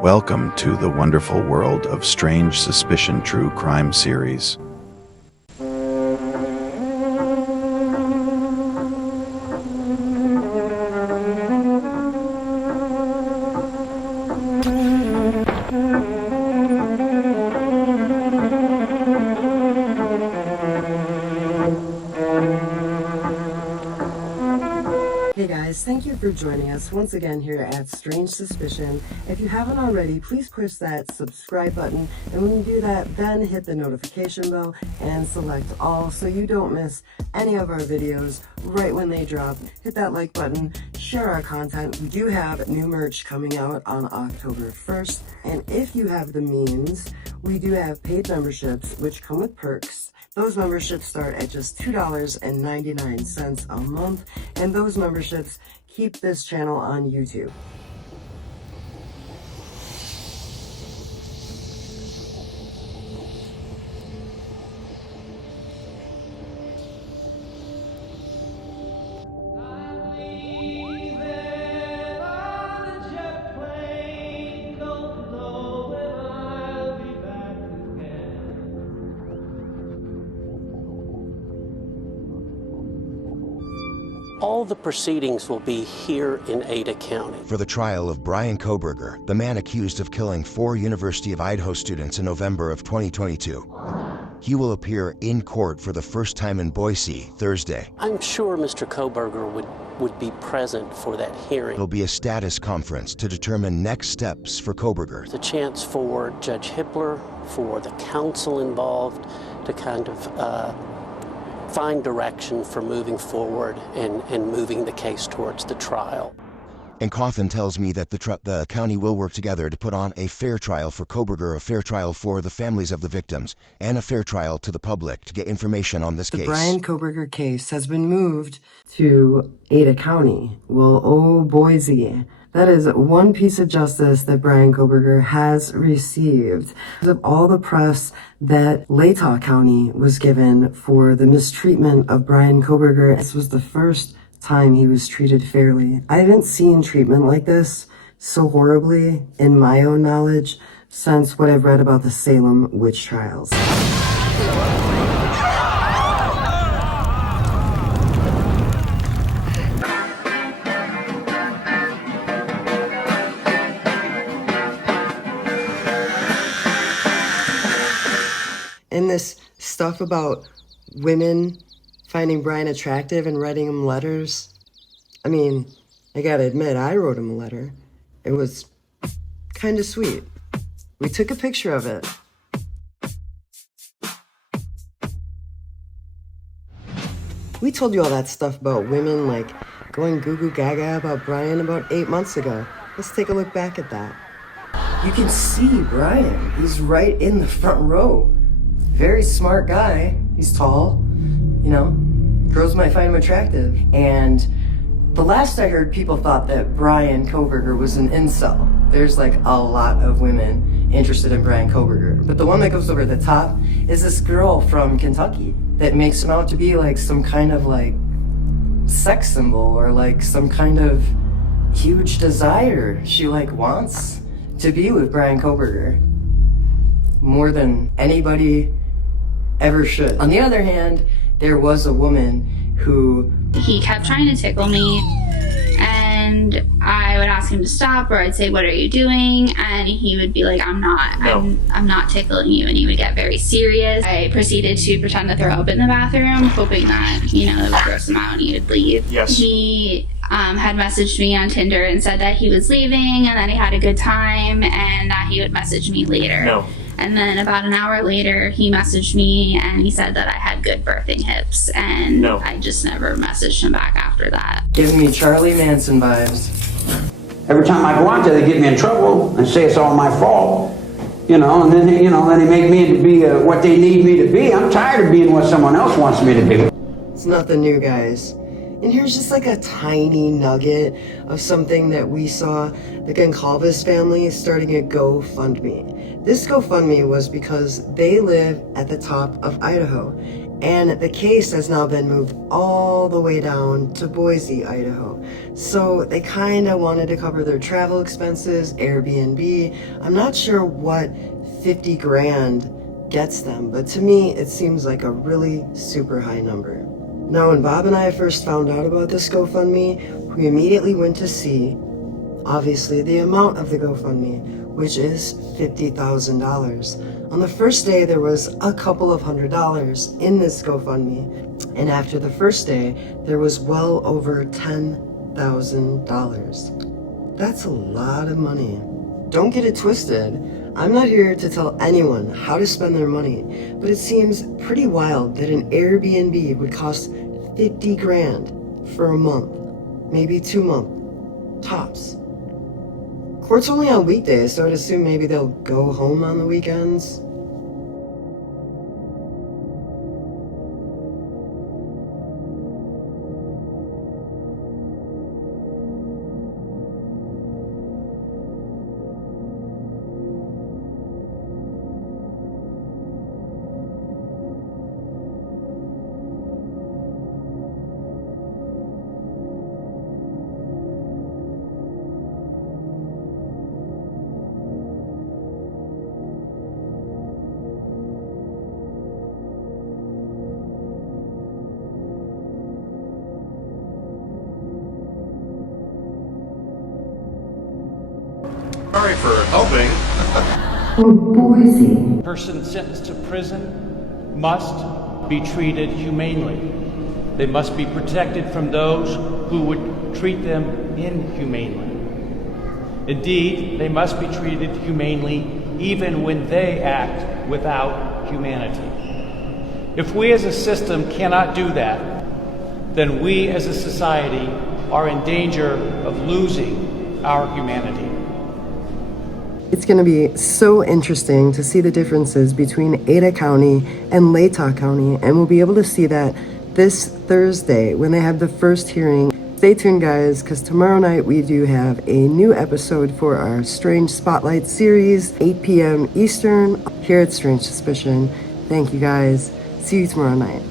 Welcome to the wonderful world of Strange Suspicion True Crime Series. Hey guys, thank you for joining us once again here at Strange Suspicion. If you haven't already, please push that subscribe button, and when you do that, then hit the notification bell and select all so you don't miss any of our videos right when they drop. Hit that like button, share our content. We do have new merch coming out on October 1st, and if you have the means, we do have paid memberships which come with perks. Those memberships start at just $2.99 a month, and those memberships keep this channel on YouTube. All the proceedings will be here in Ada County. For the trial of Bryan Kohberger, the man accused of killing 4 University of Idaho students in November of 2022. He will appear in court for the first time in Boise Thursday. I'm sure Mr. Kohberger would be present for that hearing. There'll be a status conference to determine next steps for Kohberger. It's a chance for Judge Hippler, for the counsel involved, to kind of find direction for moving forward and moving the case towards the trial. And Coffin tells me that the county will work together to put on a fair trial for Kohberger, a fair trial for the families of the victims, and a fair trial to the public to get information on this case. The Bryan Kohberger case has been moved to Ada County. Well, oh, Boise. That is one piece of justice that Bryan Kohberger has received. Of all the press that Latah County was given for the mistreatment of Bryan Kohberger, this was the first time he was treated fairly. I haven't seen treatment like this so horribly, in my own knowledge, since what I've read about the Salem witch trials. And this stuff about women finding Bryan attractive and writing him letters. I mean, I gotta admit, I wrote him a letter. It was kind of sweet. We took a picture of it. We told you all that stuff about women, like going goo goo gaga about Bryan about 8 months ago. Let's take a look back at that. You can see Bryan. He's right in the front row. Very smart guy. He's tall, you know, girls might find him attractive. And the last I heard, people thought that Bryan Kohberger was an incel. There's like a lot of women interested in Bryan Kohberger. But the one that goes over the top is this girl from Kentucky that makes him out to be like some kind of like sex symbol or like some kind of huge desire. She like wants to be with Bryan Kohberger more than anybody ever should. On the other hand, there was a woman who... He kept trying to tickle me, and I would ask him to stop, or I'd say, "What are you doing?" And he would be like, I'm not tickling you, and he would get very serious. I proceeded to pretend to throw up in the bathroom, hoping that, you know, it would gross him out and he would leave. Yes. He had messaged me on Tinder and said that he was leaving and that he had a good time and that he would message me later. No. And then about an hour later, he messaged me and he said that I had good birthing hips, and No. I just never messaged him back after that. Giving me Charlie Manson vibes. Every time I go out there, they get me in trouble and say it's all my fault. You know, and then, you know, then they make me to be what they need me to be. I'm tired of being what someone else wants me to be. It's nothing new, guys. And here's just like a tiny nugget of something that we saw the Goncalves family starting a GoFundMe. This GoFundMe was because they live at the top of Idaho, and the case has now been moved all the way down to Boise, Idaho. So they kind of wanted to cover their travel expenses, Airbnb. I'm not sure what 50 grand gets them, but to me it seems like a really super high number. Now, when Bob and I first found out about this GoFundMe, we immediately went to see, obviously, the amount of the GoFundMe, which is $50,000. On the first day, there was a couple of $100s in this GoFundMe, and after the first day, there was well over $10,000. That's a lot of money. Don't get it twisted. I'm not here to tell anyone how to spend their money, but it seems pretty wild that an Airbnb would cost 50 grand for a month, maybe 2 months, tops. Court's only on weekdays, so I'd assume maybe they'll go home on the weekends. Sorry for helping. Oh, Boise. Person sentenced to prison must be treated humanely. They must be protected from those who would treat them inhumanely. Indeed, they must be treated humanely even when they act without humanity. If we as a system cannot do that, then we as a society are in danger of losing our humanity. It's going to be so interesting to see the differences between Ada County and Latah County, and we'll be able to see that this Thursday when they have the first hearing. Stay tuned, guys, because tomorrow night we do have a new episode for our Strange Spotlight series, 8 p.m. Eastern, here at Strange Suspicion. Thank you, guys. See you tomorrow night.